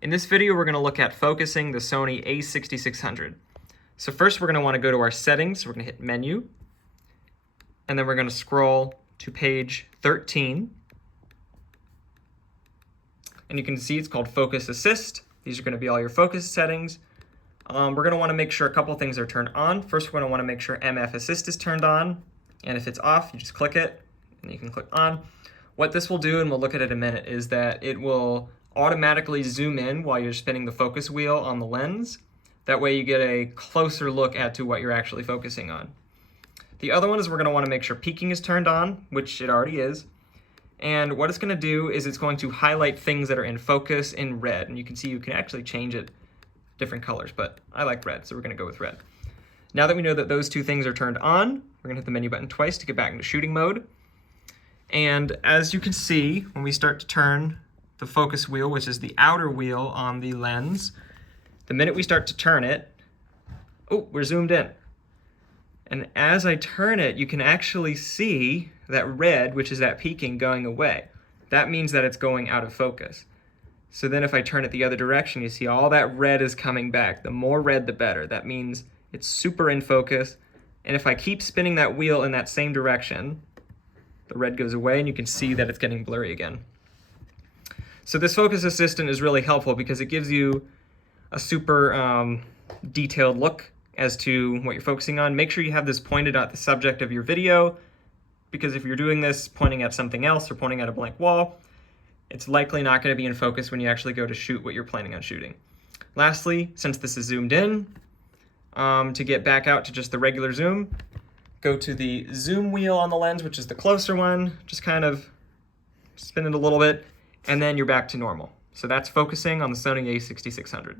In this video, we're going to look at focusing the Sony a6600. So first, we're going to want to go to our settings. We're going to hit Menu, and then we're going to scroll to page 13. And you can see it's called Focus Assist. These are going to be all your focus settings. We're going to want to make sure a couple things are turned on. First, we're going to want to make sure MF Assist is turned on. And if it's off, you just click it, and you can click on. What this will do, and we'll look at it in a minute, is that it will automatically zoom in while you're spinning the focus wheel on the lens. That way you get a closer look at to what you're actually focusing on. The other one is we're going to want to make sure peaking is turned on, which it already is. And what it's going to do is it's going to highlight things that are in focus in red. And you can see you can actually change it different colors, but I like red, so we're going to go with red. Now that we know that those two things are turned on, we're going to hit the menu button twice to get back into shooting mode. And as you can see, when we start to turn the focus wheel, which is the outer wheel on the lens, the minute we start to turn it, oh, we're zoomed in. And as I turn it, you can actually see that red, which is that peaking, going away. That means that it's going out of focus. So then if I turn it the other direction, you see all that red is coming back. The more red, the better. That means it's super in focus. And if I keep spinning that wheel in that same direction, the red goes away and you can see that it's getting blurry again. So this focus assistant is really helpful because it gives you a super detailed look as to what you're focusing on. Make sure you have this pointed at the subject of your video, because if you're doing this pointing at something else or pointing at a blank wall, it's likely not going to be in focus when you actually go to shoot what you're planning on shooting. Lastly, since this is zoomed in, to get back out to just the regular zoom, go to the zoom wheel on the lens, which is the closer one, just kind of spin it a little bit, and then you're back to normal. So that's focusing on the Sony a6600.